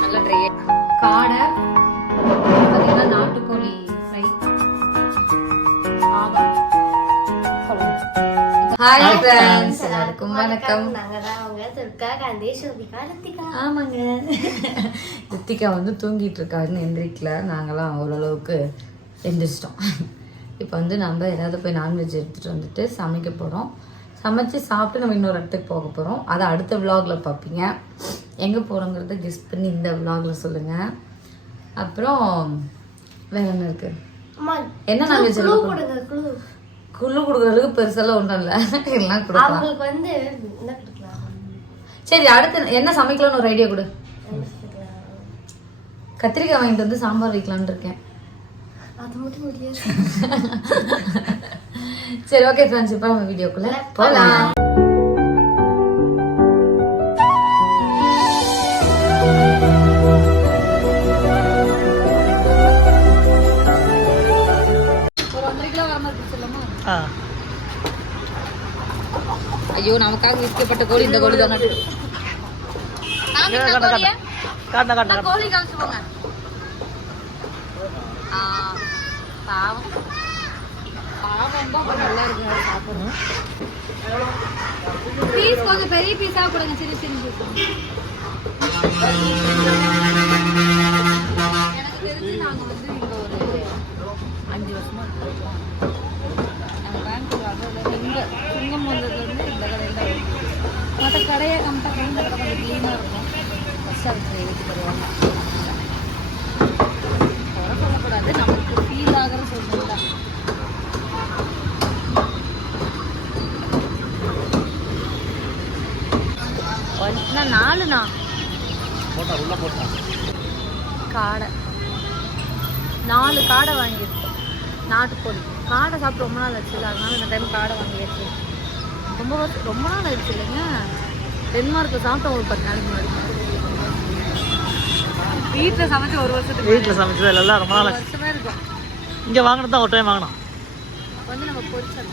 நல்லா ட்ரை காடை பார்த்தீங்கன்னா நாட்டுக்கோழி ஃப்ரை. ஹாய் ஃப்ரெண்ட்ஸ் எல்லாருக்கும் வணக்கம். நாங்க தான் அவங்க. துர்கா காந்தி ஸ்ருதிகா ரித்திகா. ஆமாங்க. ரித்திகா வந்து தூங்கிட்டு இருக்காருன்னு எந்திரிக்கல. நாங்களாம் ஓரளவுக்கு எந்திரிச்சிட்டோம். இப்போ வந்து நம்ம ஏதாவது போய் நான்வெஜ் எடுத்துகிட்டு வந்துட்டு சமைக்க போகிறோம் சமைச்சு சாப்பிட்டு நம்ம இன்னொரு இடத்துக்கு போக போகிறோம் அதை அடுத்த vlogல பார்ப்பீங்க. எங்கே போகிறோங்கிறத கெஸ்ட் பண்ணி இந்த vlogல சொல்லுங்கள் அப்புறம் வேற என்ன இருக்குது என்ன நான்வெஜ் குழு குழு. கொடுக்குறதுக்கு பெருசெல்லாம் ஒன்றும் இல்லை. எல்லாம் கொடுக்கலாம். வந்து சரி அடுத்து என்ன சமைக்கலாம்னு ஒரு ஐடியா கொடு. கத்திரிக்காய் வாங்கிட்டு வந்து சாம்பார் வைக்கலான்னு இருக்கேன். அது மட்டும் முடியாது சரி ஓகே ஃப்ரெண்ட்ஸ் இப்போ நம்ம வீடியோக்குள்ள போகலாம் ஐயோ நமக்காக விற்கப்பட்ட கோழி இந்த கோழி தானே காட்டுங்க காட்டுங்க கோழி கழிச்சு போங்க. ஆ, பாவம். நல்லா இருக்கு சாப்பிடணும். பீஸ் கொஞ்சம் பெரிய பீஸாக கொடுங்க சின்ன சின்ன பீஸ் எனக்கு தெரிஞ்சு நாங்கள் வந்து ஒரு அஞ்சு வருஷமா இருக்கோம். நம்ம பேங்க் வர்றதுல இங்கே சிங்கம் இந்த கடையில் தான் மற்ற கடையை கம்பேர் பண்ணி இந்த கடை கொஞ்சம் க்ளீனாக இருக்கும். தருவாங்க. குறை சொல்லக்கூடாது நமக்கு ஃபீல் ஆகிற சொல்றது ஒன்று நாலுண்ணா. போட்டா உள்ள போட்டா. காடை. நாலு காடை வாங்கியிருக்கோம். நாட்டுக்கோழி. காடை சாப்பிட்டு ரொம்ப நாள் ஆச்சு அதனால இந்த டைம் காடை வாங்கியாச்சு. ரொம்ப ரொம்ப நாள் ஆயிடுச்சு இல்லைங்க. டென்மார்க்கில் சாப்பிட்டோம் ஒரு பத்து நாளைக்கு முன்னாடி. வீட்டில் சமைச்சு ஒரு வருஷத்துக்கு வீட்டில் சமைச்சது எல்லாம் ரொம்ப நாள் வருஷமே இருக்கும். இங்கே வாங்கினது தான் ஒரு டைம் வாங்கினோம் வந்து நம்ம பொரிச்சோம்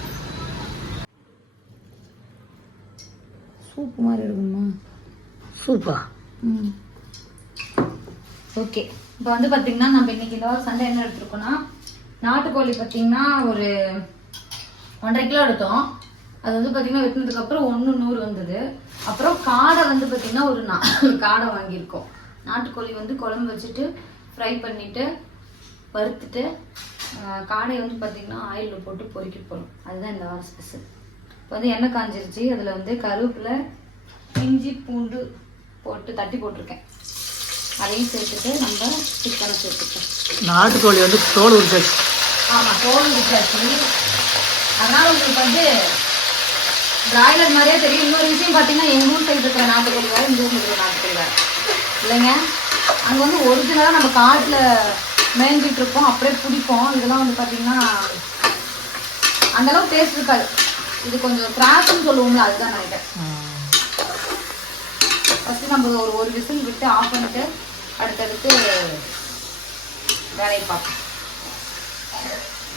சூப்பு மாதிரி இருக்குமா சூப்பா ஓகே. இப்போ வந்து பார்த்தீங்கன்னா நம்ம இன்னைக்கு இந்த சண்டை என்ன எடுத்துருக்கோம்னா நாட்டுக்கோழி பார்த்தீங்கன்னா ஒரு ஒன்றரை கிலோ எடுத்தோம். அது வந்து பார்த்தீங்கன்னா வெட்டினதுக்கு அப்புறம் ஒன்று நூறு வந்தது. அப்புறம் காடை வந்து பார்த்தீங்கன்னா ஒரு நாலு காடை வாங்கியிருக்கோம். நாட்டுக்கோழி வந்து குழம்பு வச்சுட்டு ஃப்ரை பண்ணிட்டு வறுத்துட்டு காடையை வந்து பார்த்தீங்கன்னா ஆயிலில் போட்டு பொரிக்க போகிறோம் அதுதான் இந்த வாரம் ஸ்பெஷல் இப்போ வந்து எண்ணெய் காஞ்சிருச்சு. அதில் வந்து கருவேப்பிலை இஞ்சி பூண்டு போட்டு தட்டி போட்டிருக்கேன். அதையும் சேர்த்துட்டு நம்ம சிக்கனை சேர்த்துப்போம் நாட்டுக்கோழி வந்து தோல் உரிச்சாச்சு. ஆமாம் கோழி விட்டாச்சு அதனால உங்களுக்கு வந்து பிராய்லர் மாதிரியே தெரியும். இன்னொரு விஷயம் பார்த்தீங்கன்னா எங்கள் ஊர் சைடு இருக்கிற நாட்டுக்கோழி வேறு இந்த ஊரில் இருக்கிற நாட்டுக்கோழி வேறு. இல்லைங்க? அங்கே வந்து ஒரிஜினலாக நம்ம காட்டில் மேய்ஞ்சிட்டு இருப்போம் அப்படியே பிடிப்போம். இதெல்லாம் வந்து பார்த்தீங்கன்னா அந்த அளவுக்கு டேஸ்ட் இருக்காது. இது கொஞ்சம் கிராஸ்ன்னு சொல்லுவோம்ல அதுதான் நினைக்கிறேன் நம்ம ஒரு ஒரு விசில் விட்டு ஆஃப் பண்ணிட்டு அடுத்தடுத்து வேலையை பார்ப்போம்.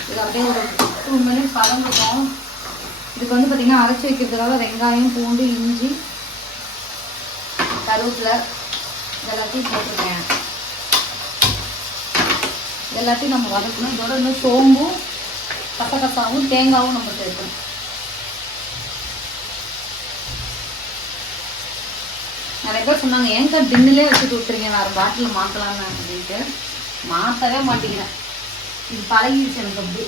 இது அப்படியே ஒரு டூ மினிட்ஸ் வதங்கட்டும் இதுக்கு வந்து பார்த்திங்கன்னா அரைச்சி வைக்கிறதுக்காக வெங்காயம் பூண்டு இஞ்சி கருவேப்பிலை இது எல்லாத்தையும் போட்டிருக்கேன். எல்லாத்தையும் நம்ம வதக்கணும். இதோட இன்னும் சோம்பும் கசகசாவும் தேங்காவும் நம்ம சேர்க்கணும். நிறைய பேர் சொன்னாங்க ஏங்க டின்னிலே வச்சுட்டு விட்டுறீங்க? வேறு பாட்டில் மாற்றலான்னு அப்படின்ட்டு. மாற்றவே மாட்டேங்கிறேன். இது பழகிடுச்சு எனக்கு அப்படி.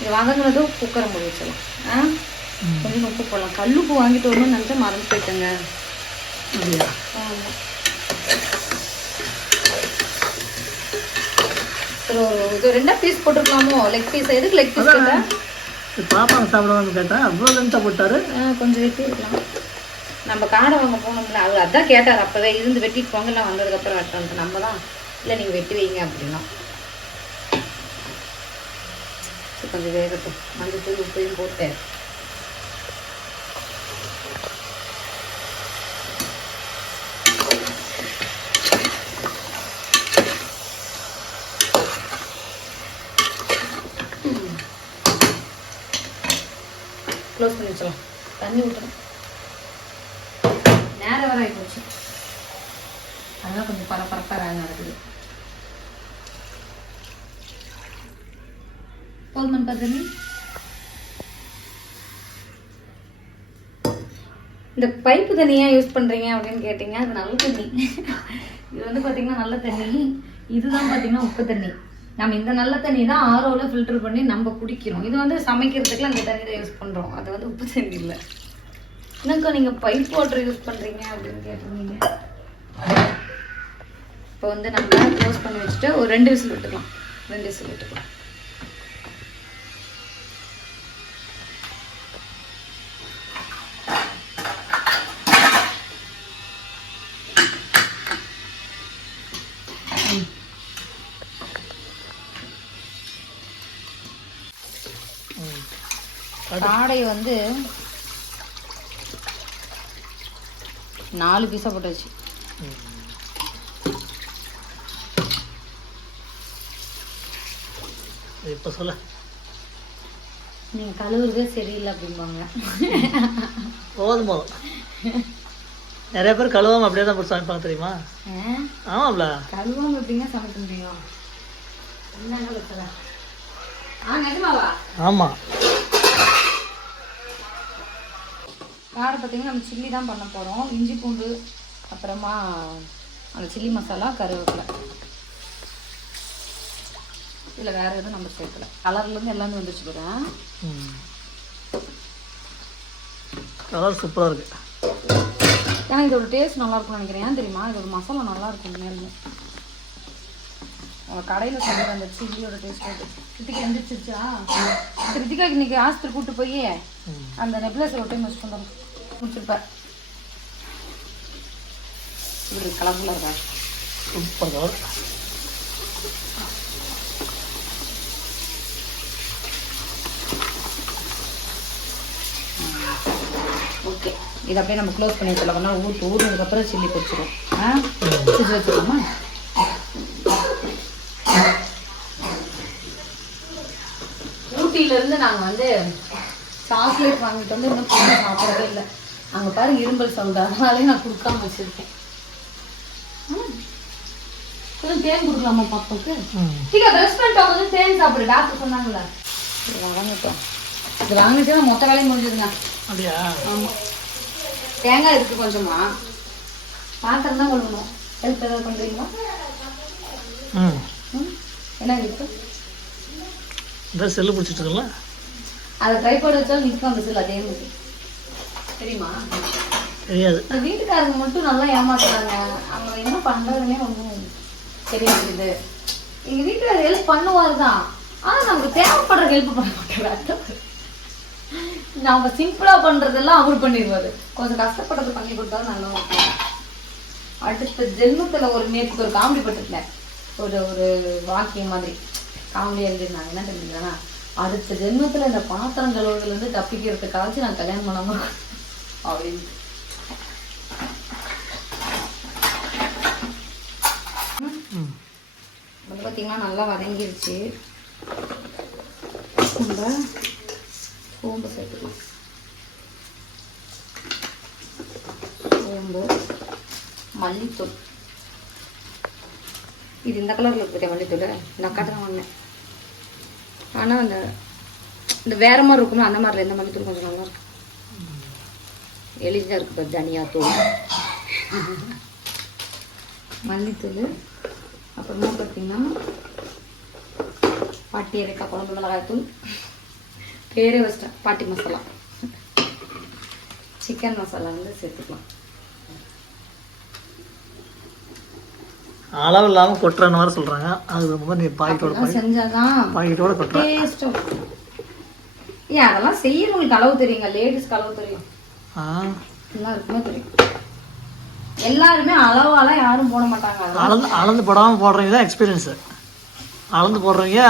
இது வதங்குனதும் குக்கரை மூடி வச்சிடலாம். ஆ? கொஞ்சம் உப்பு போடலாம். கல்லுப்பு வாங்கிட்டு வரணும்னு நினச்சா மறந்து போயிட்டேங்க. அப்படியா? ஆமா. சரி, ஒரு இது ரெண்டா பீஸ் போட்டுருக்கலாமோ? லெக் பீஸ் எதுக்கு லெக் பீஸ் கேட்டா? பாப்பாங்க சாப்பிடுவான்னு கேட்டேன் அவ்வளோ லென்த்தாக போட்டாரு. கொஞ்சம் வெட்டி இருக்கலாம். நம்ம காடை வாங்க போனோம்ல அவர் அதான் கேட்டார். அப்பவே இருந்து வெட்டிட்டு போங்க இல்லை வந்ததுக்கப்புறம் வெட்டான்ட்டு நம்ம தான் இல்லை நீங்கள் வெட்டி வைங்க அப்படின்னா. கொஞ்சம் வேகட்டும். மஞ்சள் தூள் உப்பையும் போட்டு வச்சிடலாம் தண்ணி ஊற்றணும் நேரம் வர ஆகிப்போச்சு அதெல்லாம் கொஞ்சம் பரபரப்பாக வேலை நடக்குது. போதுமன்? பதனி இந்த பைப்பு தண்ணி ஏன் யூஸ் பண்ணுறீங்க அப்படின்னு கேட்டிங்க. அது நல்ல தண்ணி. இது வந்து பார்த்தீங்கன்னா நல்ல தண்ணி. இதுதான் பார்த்தீங்கன்னா உப்பு தண்ணி. நம்ம இந்த நல்ல தண்ணி தான் ஆரோவில் ஃபில்டர் பண்ணி நம்ம குடிக்கிறோம். இது வந்து சமைக்கிறதுக்குலாம் அந்த தண்ணி தான் யூஸ் பண்ணுறோம் அது வந்து உப்பு தண்ணி இல்லை. என்னக்கா நீங்கள் பைப் வாட்டர் யூஸ் பண்ணுறீங்க அப்படின்னு கேட்டிருந்தீங்க. இப்போ வந்து நம்ம க்ளோஸ் பண்ணி வச்சுட்டு ஒரு ரெண்டு விசில் விட்டுக்கலாம். ரெண்டு விசில் விட்டுக்கலாம். காடை வந்து நாலு பீஸாக போட்டாச்சு. இப்போ சொல்ல. நீங்கள் கழுவுறதே சரியில்லை அப்படிம்பாங்க. போதும் போதும். நிறைய பேர் கழுவாம அப்படியே தான் போட்டு சமைப்பாங்க தெரியுமா? ஆமாம்ல. கழுவாம எப்படிங்க சமைக்க முடியும்? நிஜமாவா? ஆமாம் காடை பார்த்தீங்கன்னா நம்ம சில்லி தான் பண்ண போகிறோம் இஞ்சி பூண்டு அப்புறமா அந்த சில்லி மசாலா கருவேப்பிலை. இதில் வேறு எதுவும் நம்ம சேர்க்கல. கலர்லேருந்து எல்லாமே வந்துச்சு போகிறேன் ம். கலர் சூப்பராக இருக்கு. ஏன்னா இதோட டேஸ்ட் நல்லா இருக்கும்னு நினைக்கிறேன். ஏன் தெரியுமா? இதோட மசாலா நல்லா இருக்கும் மேலுமே கடையில் சொல்லுற அந்த சில்லியோட டேஸ்ட் கிருத்திகா எந்திரிச்சிருச்சா? கிருத்திகாக்கு இன்னைக்கு ஆஸ்பத்திரி கூட்டு போய். அந்த நெப்லஸ் ஒரு டைம் யூஸ் பண்ணுறோம் முடிச்சிருப்பேன் இப்படி கலர்ஃபுல்லாக இருக்கா? சூப்பர். Colour okay. இதை அப்படியே நம்ம க்ளோஸ் பண்ணி வச்சிடலாம். நேரம் ஊற்று ஊறினதுக்கப்புறம் சில்லி பொரிச்சிடும் ஆ? ஃப்ரிட்ஜ் வச்சுக்கலாமா ஊட்டியிலேருந்து நாங்கள் வந்து சாக்லேட் வாங்கிட்டு வந்து இன்னும் சாப்பிடவே இல்லை. அங்கே பாரு இரும்பல் சவுண்ட். அதனாலே நான் கொடுக்காம வச்சிருக்கேன். ம். கொஞ்சம் தேன் கொடுக்கலாமா பாப்பாவுக்கு? ம். சீக்கிரம் ப்ரெஷ் பண்ணிட்டு வந்து தேன் சாப்பிடு. டாக்டர் சொன்னாங்கல்ல. இது வாங்கிட்டோம். இது வாங்கிட்டு மொத்த வேலையும் முடிஞ்சதுங்க அப்படியா? ஆமாம் தேங்காய் இருக்கு கொஞ்சமா. பாத்திரம் தான் கழுவணும். ஹெல்ப் ஏதாவது பண்ணுறீங்களா ம். ம். என்ன இருக்கு இந்த செல்லு பிடிச்சிட்டு இருக்கல அதை ட்ரைபாட் வச்சாலும் நிற்கும் அந்த சில அதே மாதிரி. தெரியுமா? தெரியாது. இந்த வீட்டுக்காரங்க மட்டும் நல்லா ஏமாத்துறாங்க. அவங்க என்ன பண்றதுன்னே ஒன்றும் தெரிய மாட்டேங்குது எங்க வீட்டுல ஹெல்ப் பண்ணுவார் தான் ஆனா நமக்கு தேவைப்படுற ஹெல்ப் பண்ண மாட்டேங்கிறாரு நாம சிம்பிளா பண்றதெல்லாம் அவர் பண்ணிடுவாரு. கொஞ்சம் கஷ்டப்படுறது பண்ணி கொடுத்தாலும் நல்லா இருக்கும். அடுத்த ஜென்மத்துல ஒரு நேற்றுக்கு ஒரு காமெடி பட்டுட்டேன் ஒரு ஒரு வாக்கியம் மாதிரி. காமெடியா எழுதிருந்தாங்க என்ன தெரிஞ்சுக்கா அடுத்த ஜென்மத்துல இந்த பாத்திரம் கழுவுறதுல இருந்து தப்பிக்கிறதுக்காச்சும் நான் கல்யாணம் பண்ணாம ம் வந்து பார்த்தீங்கன்னா நல்லா வதங்கிருச்சு. நம்ம சோம்பு சேர்த்துக்கலாம். சோம்பு மல்லித்தூள். இது இந்த கலரில் இருக்குது மல்லித்தூள். அக்கா தான் வாங்கினேன். ஆனால் அந்த இந்த வேற மாதிரி இருக்கும்ல அந்த மாதிரில இந்த மல்லித்தூள் கொஞ்சம் நல்லா இருக்கு. எளிதாக இருக்குது தனியா தூள் மல்லித்தூள் அப்புறமா பார்த்தீங்கன்னா பாட்டி இறக்கா குழம்பு மிளகாய்த்தூள் பேரே வச்சிட்டேன் பாட்டி மசாலா. சிக்கன் மசாலா வந்து சேர்த்துக்கலாம். அளவு இல்லாமல் கொட்டுறன்னு வர சொல்கிறாங்க அது ரொம்ப நீ பாக்கெட்டோட செஞ்சாதான் பாக்கெட்டோட கொட்டுற டேஸ்ட்டும் ஏன் அதெல்லாம் செய்யறவங்களுக்கு அளவு தெரியுங்க லேடிஸ்க்கு அளவு தெரியும். எல்லாருக்குமே தெரியும். எல்லாருமே அளவாலாம் யாரும் போட மாட்டாங்க அளந்து அளந்து போடாமல் போடுறவங்க தான் எக்ஸ்பீரியன்ஸு அளந்து போடுறவங்க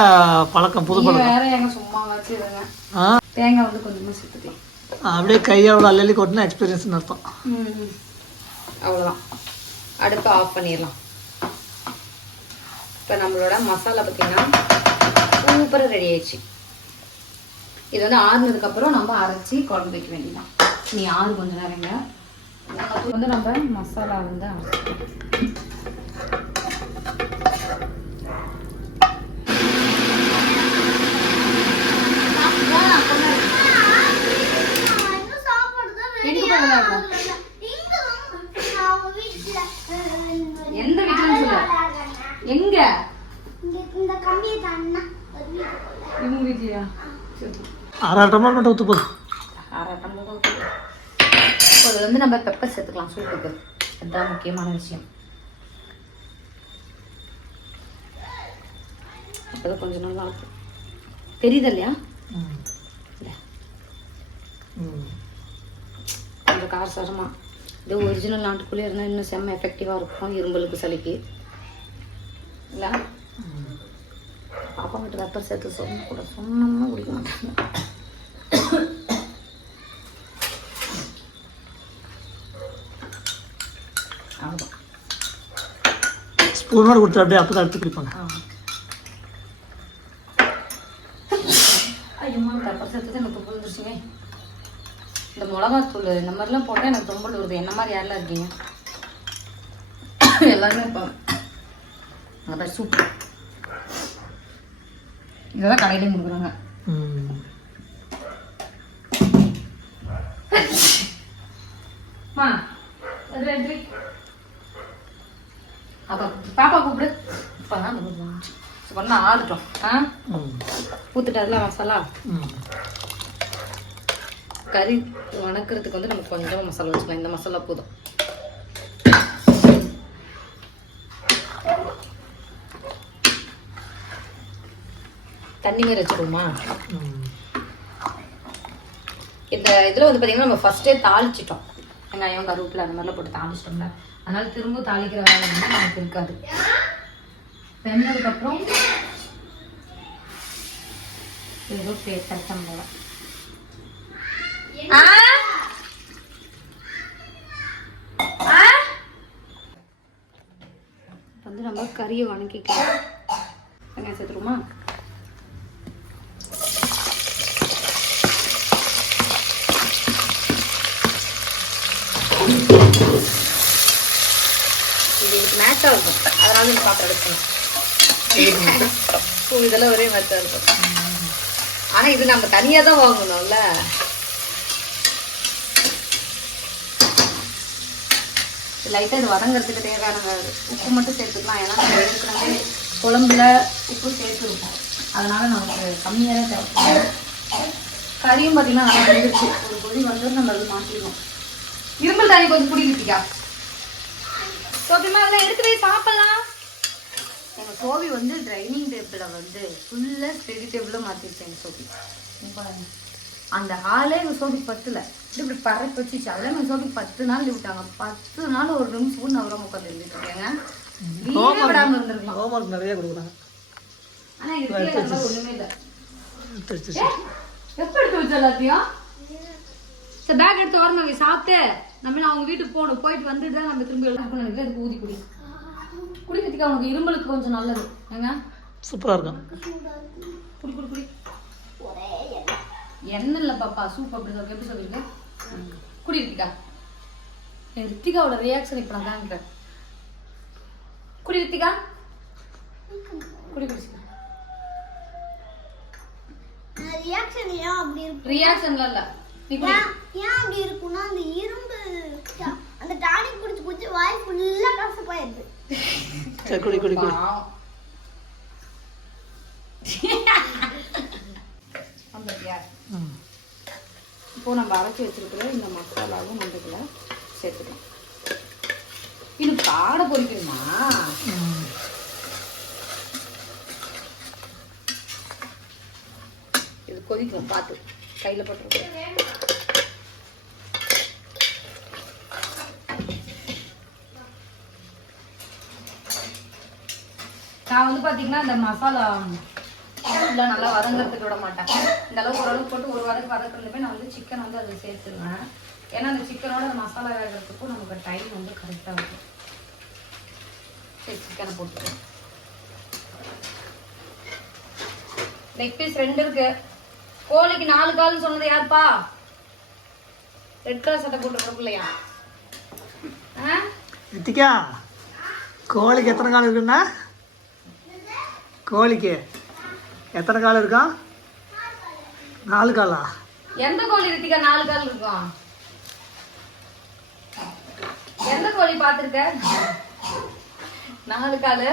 பழக்கம் புது பழக்கம். வேற எங்க சும்மா வச்சிருங்க ஆ. தேங்காய் வந்து கொஞ்சமா சேர்த்துக்கலாம் அப்படியே கையோட அள்ளி கொட்டினா எக்ஸ்பீரியன்ஸ்னு அர்த்தம். ம் அவ்வளோதான் அடுப்பை ஆஃப் பண்ணிடலாம். இப்போ நம்மளோட மசாலா பார்த்தீங்கன்னா சூப்பராக ரெடி ஆயிடுச்சு. இது வந்து ஆறுனதுக்கு அப்புறம் நம்ம அரைச்சி குழம்பு வைக்க வேண்டியதான் நீ ஆறு கொஞ்ச நேரங்க. வந்து நம்ம மசாலா வந்து எந்த வீட்டுன்னு சொல்ல. எங்க? இந்த வீடு இவங்க வீட்லயா? அரை மட்டும் ஊற்று போதும். ஆறாட்டம் அது வந்து நம்ம பெப்பர் சேர்த்துக்கலாம் சூப்புக்கு அதுதான் முக்கியமான விஷயம். அப்பதான் கொஞ்சம் நல்லா இருக்கும் தெரியுது இல்லையா. கொஞ்சம் காரசாரமா இது ஒரிஜினல் நாட்டுக்குள்ளே இருந்தால் இன்னும் செம்ம எஃபெக்டிவாக இருக்கும் இரும்பலுக்கு சளிக்கு. இல்லை? பாப்பா மட்டும் பெப்பர் சேர்த்து சொன்ன கூட சொன்னோம்னா குடிக்க மாட்டாங்க. ஸ்பூனோட கொடுத்து அப்படியே அப்போ தான் எடுத்து குடிப்பாங்க இந்த மிளகாத்தூள் இந்த மாதிரிலாம் போட்டால் எனக்கு தும்பல் வருது என்ன மாதிரி யாரெல்லாம் இருக்கீங்க? எல்லாருமே இப்போ அதான் சூப் இதெல்லாம் கடையிலையும் கொடுக்குறாங்க ம். மா அது எடுத்து அப்பா பாப்பா கூப்பிடு இப்போ தான் சொன்னா ஆடுட்டோம் ஆ? அதில் மசாலா. கறி வணக்கிறதுக்கு வந்து நம்ம கொஞ்சம் மசாலா வச்சுக்கலாம். இந்த மசாலா போதும். தண்ணி மாதிரி வச்சுருவோமா. இந்த இதில் வந்து பார்த்தீங்கன்னா நம்ம ஃபஸ்ட்டே தாளிச்சிட்டோம். வெங்காயம் கருவேப்பிலை அந்த மாதிரிலாம் போட்டு தாளிச்சிட்டோம்ல. அதனால திரும்ப தாளிக்கிற வேலை வந்து நமக்கு இருக்காது. வெந்ததுக்கப்புறம் ஏதோ பேசம் போல ஆ? ஆ? வந்து நம்ம கறியை வணக்கிக்கலாம் வெங்காயம் சேர்த்துருமா இது எனக்கு மேட்சாக இருக்கும் அதனால இந்த பாத்திரம் எடுக்கணும். ஓ இதெல்லாம் ஒரே மேட்சாக இருக்கும் ஆனால் இது நம்ம தனியாக தான் வாங்கணும்ல. லைட்டாக இது வதங்கிறதுக்கு தேவையான உப்பு மட்டும் சேர்த்துக்கலாம். ஏன்னா நம்ம ஏற்கனவே குழம்புல உப்பு சேர்த்துருப்போம். அதனால நமக்கு கம்மியாக தான் தேவைப்படும். கறியும் பார்த்தீங்கன்னா நல்லா வெந்துருச்சு. ஒரு கொதி வந்து நம்ம அது மாற்றிடுவோம் இரும்பல் தண்ணி கொஞ்சம் குடிக்கிட்டியா சோபிமா அதெல்லாம் எடுத்து போய் சாப்பிடலாம். எங்கள் சோபி வந்து டைனிங் டேபிளில் வந்து ஃபுல்லாக ஸ்டெடி டேபிளாக மாற்றிருக்கேன் எங்கள் சோபி. இங்க. அந்த ஹாலே எங்கள் சோபி பத்தில். இப்படி பறக்க வச்சுச்சு அதெல்லாம் எங்கள் சோபி பத்து நாள் விட்டாங்க. பத்து நாள் ஒரு நிமிஷம் நவரம் உட்காந்து எழுதிட்டு இருக்கேங்க. விடாமல் இருந்திருக்கலாம். ஹோம்ஒர்க் நிறைய கொடுக்குறாங்க ஆனால் எங்களுக்கு ஒன்றுமே இல்லை. எப்போ எடுத்து வச்ச எல்லாத்தையும்? சரி பேக் எடுத்து வரணும் சாப்பிட்டு. நம்ம அவங்க வீட்டுக்கு போகணும். போயிட்டு வந்துட்டு தான் நம்ம திரும்பி நினைக்கிறேன் இதுக்கு ஊதி குடி. குடிக்கிறதுக்கு அவனுக்கு இரும்பலுக்கு கொஞ்சம் நல்லது. ஏங்க? சூப்பராக இருக்கும். குடி குடி குடி. எண்ணெய் இல்லை பாப்பா சூப் அப்படி சொல்ல எப்படி சொல்லிருக்கு குடி ரித்திகா என் ரித்திகாவோட ரியாக்ஷன் இப்போ நான் காமிக்கிறேன் குடி ரித்திகா குடி குடி ரியாக்ஷன் ஏன் அப்படி இருக்கு ரியாக்ஷன்ல இல்ல. நீ குடி. ஏன் ஏன் அப்படி இருக்கும்னா அந்த இரும்பு அந்த டானிக் குடிச்சு குடிச்சு வாய் ஃபுல்லா கசப்பாயிருது. சரி குடி குடி குடி. இப்போ நம்ம அரைச்சி வச்சிருக்கிற இந்த மசாலாவும் நம்ம சேர்த்துக்கலாம். இது காடை பொறிக்கணுமா? இது கொதிக்கும் பார்த்து கையில போட்டுருக்கோம் நான் வந்து பார்த்தீங்கன்னா இந்த மசாலா ஃபுல்லாக நல்லா வதங்குறதுக்கு விட மாட்டேன். இந்த அளவுக்கு ஓரளவுக்கு போட்டு ஒரு வாரத்துக்கு வதக்கிறதுமே நான் வந்து சிக்கன் வந்து அதில் சேர்த்துருவேன். ஏன்னா அந்த சிக்கனோட மசாலா வேகிறதுக்கும் நமக்கு டைம் வந்து கரெக்டாக இருக்கும். சரி சிக்கனை போட்டு லெக் பீஸ் ரெண்டு இருக்கு. கோழிக்கு நாலு கால்னு சொன்னது யாருப்பா? ரெட் கலர் சட்டை போட்டுருக்க பிள்ளையா? ஆ? கோழிக்கு எத்தனை கால் இருக்குன்னா? கோழிக்கு எத்தனை கால் இருக்கும் நாலு காலா? எந்த கோழி ரித்திகா நாலு கால் இருக்கும் எந்த கோழி பாத்திருக்க நாலு காலு.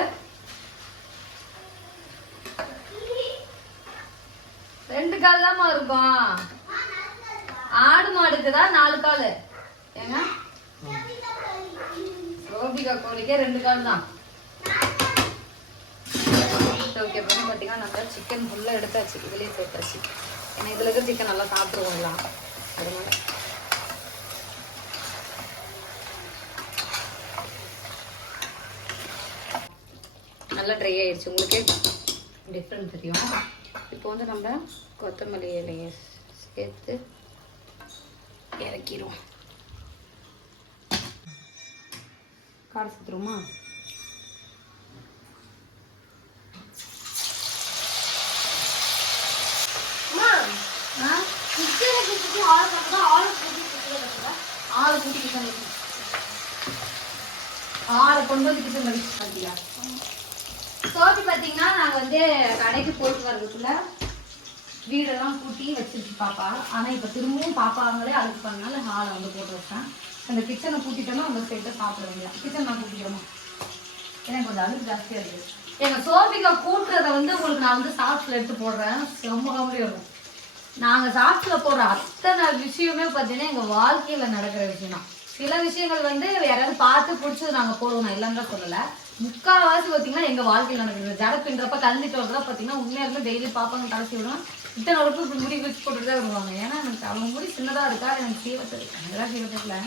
ரெண்டு கால் தாம்மா இருக்கும் ஆடு மாடுக்கு தான் நாலு காலு? ஏங்க? ரோபிகா கோழிக்கே ரெண்டு கால் தான் ஓகே அப்புறம் பார்த்தீங்கன்னா நல்லா சிக்கன் ஃபுல்லாக எடுத்தாச்சு. வெளியே சேர்த்தாச்சு. ஏன்னா இதில் இருக்கிற சிக்கன் நல்லா சாப்பிடுவோம்லாம் அதனால. நல்லா ட்ரை ஆயிடுச்சு உங்களுக்கே டிஃப்ரெண்ட் தெரியும். இப்போ வந்து நம்ம கொத்தமல்லி இலையை சேர்த்து இறக்கிடுவோம். கார சேர்த்துருமா அம்மா ஆ கிச்சனை கிச்சடி ஆள் பார்த்தா ஆள் கூட்டி கிச்சனை பார்த்தா கொண்டு கூட்டி கிச்சன் ஆளை கொண்டு வந்து கிச்சன் வச்சு பார்த்தியா சோப்பி பார்த்தீங்கன்னா நாங்கள் வந்து கடைக்கு போயிட்டு வர்றதுக்குள்ள வீடெல்லாம் கூட்டி வச்சிருச்சு பாப்பா. ஆனால் இப்போ திரும்பவும் பாப்பாங்களே அதுக்கு பண்ணனால ஹாலை வந்து போட்டு வச்சேன் அந்த கிச்சனை கூட்டிட்டோம்னா அந்த சைட்டை சாப்பிட வேண்டியதான் கிச்சன் நான் கூட்டிக்கிறோமா எனக்கு கொஞ்சம் அழுக்கு ஜாஸ்தியாக இருக்குது எங்கள் சோபிகா கூட்டுறதை வந்து உங்களுக்கு நான் வந்து சாப்பிட்டு எடுத்து போடுறேன். ரொம்ப கம்மியாக இருக்கும். நாங்க சாப்பிட்டுல போடுற அத்தனை விஷயமே பார்த்தீங்கன்னா எங்க வாழ்க்கையில நடக்கிற விஷயம் தான் சில விஷயங்கள் வந்து யாராவது பார்த்து பிடிச்சது நாங்க போடுவோம் நான் இல்லைன்னு தான் சொல்லல. முக்கால்வாசி பார்த்தீங்கன்னா எங்க வாழ்க்கையில நடக்குது. ஜடப்பின்றப்ப கலந்துட்டு வரதெல்லாம் பார்த்தீங்கன்னா உண்மையாலுமே டெய்லி பார்ப்பாங்க கடைசி விடுவோம் இத்தனை அளவுக்கு இப்படி முடி வச்சு போட்டுட்டு தான் வருவாங்க. ஏன்னா எனக்கு அவங்க முடி சின்னதா இருக்கா எனக்கு சீவத்தது அதெல்லாம் சீவத்ததுல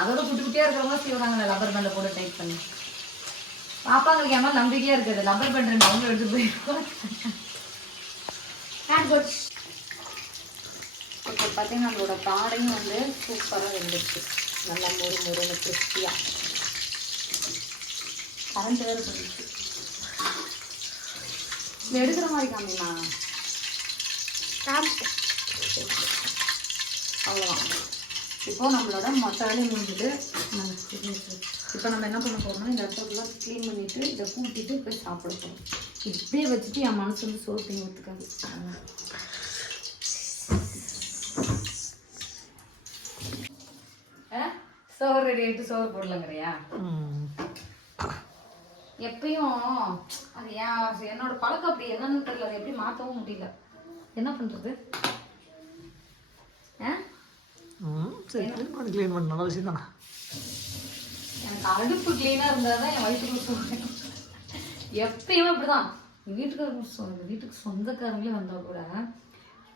அதோட குட்டி குட்டியா இருக்கிறவங்க சீவராங்க லப்பர் பேண்ட போட்டு டைப் பண்ணி. பாப்பாங்களுக்கு ஏமா நம்பிக்கையா இருக்குது? லப்பர் பேண்ட் ரெண்டு அவங்க எடுத்து போயிருக்கோம் ஹேண்ட் குட்ஸ் இப்போ பார்த்தீங்கன்னா நம்மளோட காடையும் வந்து சூப்பராக வெந்துருச்சு. நல்லா மொறு மொறுன்னு கிறிஸ்பியாக கரண்ட் வேறு சொல்லிச்சு இது எடுக்கிற மாதிரி காமிமா அவ்வளோதான் இப்போ நம்மளோட மொத்த வேலையும் முடிஞ்சுட்டு இப்போ நம்ம என்ன பண்ண போறோம்னா இந்த இடத்துக்குலாம் க்ளீன் பண்ணிட்டு இதை கூட்டிட்டு போய் சாப்பிட போகிறோம் இப்படியே வச்சுட்டு என் மனசு வந்து சோறு தண்ணி ஒத்துக்காது சோறு ரெடி ஆகிட்டு சோறு போடலங்கிறியா. எப்பயும் அது ஏன் என்னோட பழக்கம் அப்படி. என்னன்னு தெரியல. அதை எப்படி மாற்றவும் முடியல. என்ன பண்ணுறது க்ளீன் பண்ணி. நல்ல விஷயம் தானே எனக்கு அடுப்பு க்ளீனாக இருந்தால் தான் என் வயிற்றுக்கு சோறு எப்பயுமே அப்படிதான் வீட்டுக்காரங்க சொ எங்கள் வீட்டுக்கு சொந்தக்காரங்களே வந்தால் கூட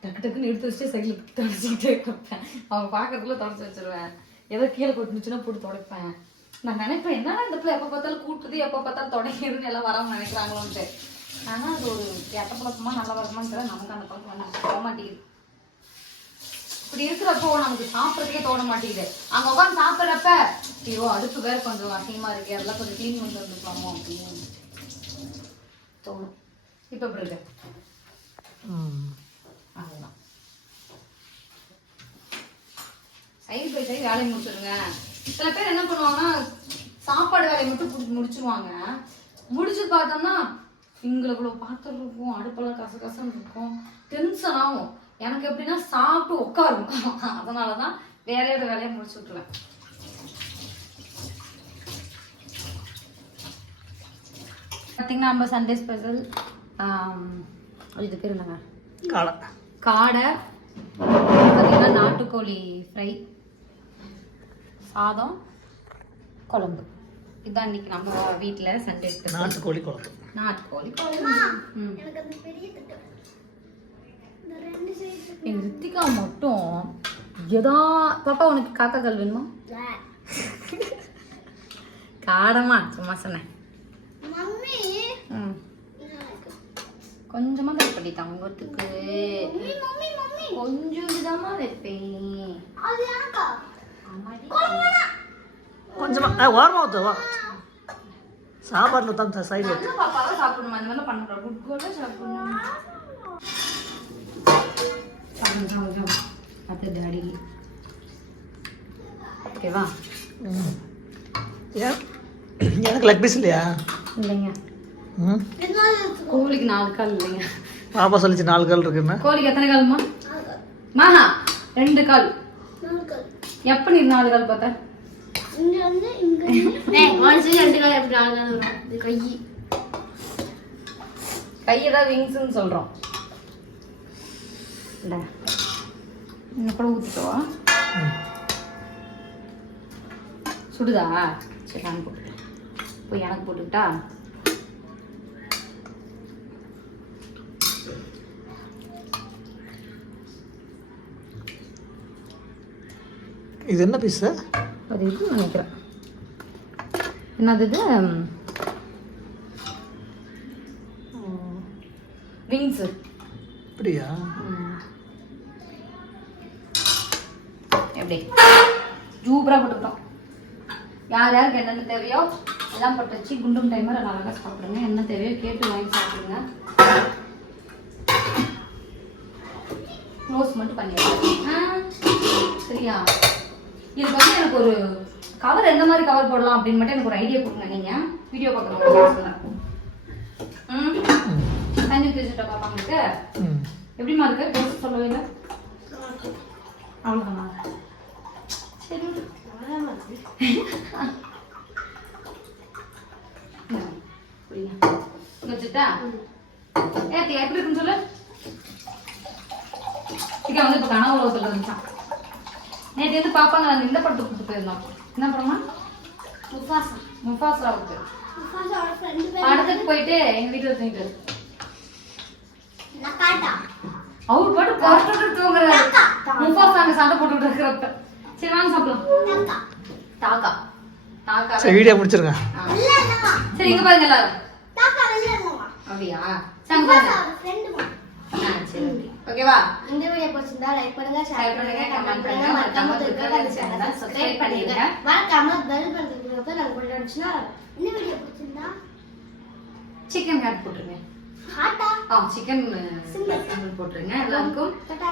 டக்கு டக்குன்னு எடுத்து வச்சுட்டு சைடில் தொடச்சிக்கிட்டே இருப்பேன். அவங்க பார்க்கறதுக்குள்ள தொடச்சி வச்சிருவேன். ஏதோ கீழே கொட்டுனுச்சுன்னா போட்டு துடைப்பேன். நான் நினைப்பேன் என்னடா இந்த பிள்ளை எப்போ பார்த்தாலும் கூட்டுது எப்போ பார்த்தாலும் தொடங்கிடுன்னு எல்லாம் வராமல் நினைக்கிறாங்களோன்ட்டு. ஆனால் அது ஒரு கெட்ட பழக்கமா நல்ல பழக்கமான்னு நமக்கு அந்த பழக்கம் வந்து போக மாட்டேங்குது. இப்படி இருக்கிறப்போ நமக்கு சாப்பிட்றதுக்கே தோண மாட்டேங்குது. அங்கே உட்காந்து சாப்பிட்றப்ப ஐயோ அடுப்பு வேறு கொஞ்சம் அசிங்கமாக இருக்கு. அதெல்லாம் கொஞ்சம் க்ளீன் பண்ணிட்டு வந்துருக்கலாமோ அப்படின்னு தோணும். இப்போ எப்படி இருக்கு ம் அதுதான் சைடு பை சைடு வேலையை முடிச்சிடுங்க. சில பேர் என்ன பண்ணுவாங்கன்னா சாப்பாடு வேலையை மட்டும் முடிச்சிருவாங்க. முடிச்சு பார்த்தோம்னா இவ்வளோ பாத்திரம் இருக்கும் அடுப்பெல்லாம் கச கசன்னு இருக்கும். டென்ஷன் ஆகும். எனக்கு எப்படின்னா சாப்பிட்டு உட்காரும் அதனால தான் வேலையோட வேலையை முடிச்சு விட்டுருவேன். பார்த்தீங்கன்னா நம்ம சண்டே ஸ்பெஷல் இது பேர் என்னங்க? காலை காடை. பார்த்தீங்கன்னா நாட்டுக்கோழி ஃப்ரை சாதம் குழம்பு. இதுதான் இன்னைக்கு நம்ம வீட்டில் சண்டே நாட்டுக்கோழி குழம்பு. நாட்டுக்கோழி குழம்பு. ம். எனக்கு அந்த பெரிய திட்டம் இந்த ரெண்டு சைடு எங்கள் ரித்திகா மட்டும் எதா பாப்பா உனக்கு காக்கா கல் வேணுமா? காரமா சும்மா சொன்னேன். மம்மி. ம். கொஞ்சமாக கட் பண்ணி தங்கத்துக்கு மம்மி மம்மி மம்மி. கொஞ்சம் விதமாக வைப்பேன். கொஞ்சமா ஆ ஓரமாக ஊற்று வா. சாப்பாட்டில் தான் சைடு நல்ல பாப்பாவை சாப்பிடணும் அந்த மாதிரிலாம் பண்ணக்கூடாது குட் கோல்டாக சாப்பிடணும் அது டாடி ஓகேவா. ஏன்? எனக்கு லக் பீஸ் இல்லையா? இல்லைங்க. கோழிக்கு நாலு கால் இல்லைங்க. பாப்பா சொல்லிச்சு நாலு கால் இருக்குன்னு. கோழிக்கு எத்தனை கால்மா மாஹா ரெண்டு கால். எப்ப நீ நாலு கால் பார்த்த? இங்க வந்து இங்க மனுஷன் ரெண்டு கால் எப்படி நாலு கால் வரும்? இது கை. கையை தான் விங்ஸ்ன்னு சொல்றோம். இல்ல இன்னும் கூட ஊத்திக்கவா. சுடுதா? சரி நான் போட்டுட்டேன் போய் எனக்கு போட்டுக்கிட்டா? இது என்ன பீஸு அது இது நினைக்கிறேன். என்னது இது? விங்ஸு அப்படியா? எப்படி? சூப்பராக போட்டுக்கிட்டோம். யார் யாருக்கு என்னென்ன தேவையோ எல்லாம் போட்டு வச்சு குண்டும் டைமர் அழகாக சாப்பிடுங்க. என்ன தேவையோ கேட்டு வாங்கி சாப்பிடுங்க. க்ளோஸ் மட்டும் பண்ணிடுறேன் சரியா? இதுக்கு வந்து எனக்கு ஒரு கவர் எந்த மாதிரி கவர் போடலாம் அப்படின்னு மட்டும் எனக்கு ஒரு ஐடியா கொடுங்க. நீங்கள் வீடியோ பார்க்குறவங்க ம்? தண்ணி பேசிட்டா பாப்பாங்களுக்கு எப்படிமா இருக்கு? டேஸ்ட் சொல்லவே இல்லை. அவ்வளோதானா சரி வச்சுட்டா? ஏத்தி, எப்படி இருக்குன்னு சொல்லு. இங்க வந்து இப்ப கனவு உலகத்துல இருந்துச்சான் நேற்று வந்து பாப்பாங்க நாங்க இந்த படத்துக்கு கூட்டு போயிருந்தோம். என்ன படமா முஃபாசா முஃபாசாவுக்கு படத்துக்கு போயிட்டு எங்க வீட்டுல தூங்கிட்டு அவர் பாட்டு புறப்பட்டு தூங்குறாரு. முஃபாசா அங்க சண்டை போட்டுட்டு இருக்கிறப்ப. சரி வாங்க சாப்பிடலாம். தாக்கா. தாக்கா. சரி வீடியோ முடிச்சிருங்க. சரி இங்க பாருங்க எல்லாரும். அப்படியா? சரி பாருங்க. ஓகேவா? இந்த வீடியோ பிடிச்சிருந்தா லைக் பண்ணுங்க ஷேர் பண்ணுங்க, கமெண்ட் பண்ணுங்க, மறக்காம சேனலை சப்ஸ்கிரைப் பண்ணிடுங்க. மறக்காம பெல் பட்டன் கொடுத்தா நாங்க கூட அடிச்சுனா இந்த வீடியோ பிடிச்சிருந்தா சிக்கன் ஹேட் போட்டுருங்க. ஹாட்டா ஆ? சிக்கன் போட்டுருங்க. எல்லாருக்கும். டாடா